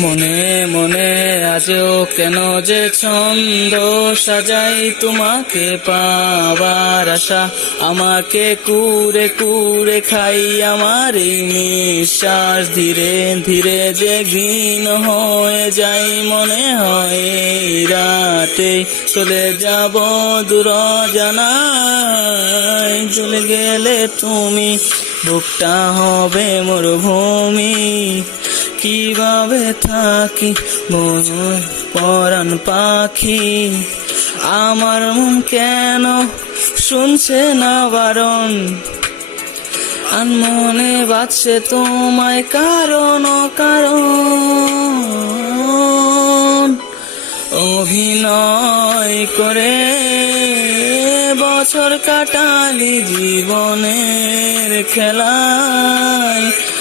মনে মনে আজও কেন যে ছন্দ সাজাই তোমাকে পাবার আশা, আমাকে কুরে কুরে খাই আমার এই নিঃশ্বাস, ধীরে ধীরে যে ঘৃণ হয়ে যাই, মনে হয় এই রাতে চলে যাব দূর জানাই, চলে গেলে তুমি বুকটা হবে মরুভূমি, কিভাবে থাকি মন পরাণ পাখি, আমার মন কেন শুনছে না বারণ, আনমনে বাজছে তোমায় কারণ কারণ, অভিনয় করে বছর কাটালি জীবনের খেলায়,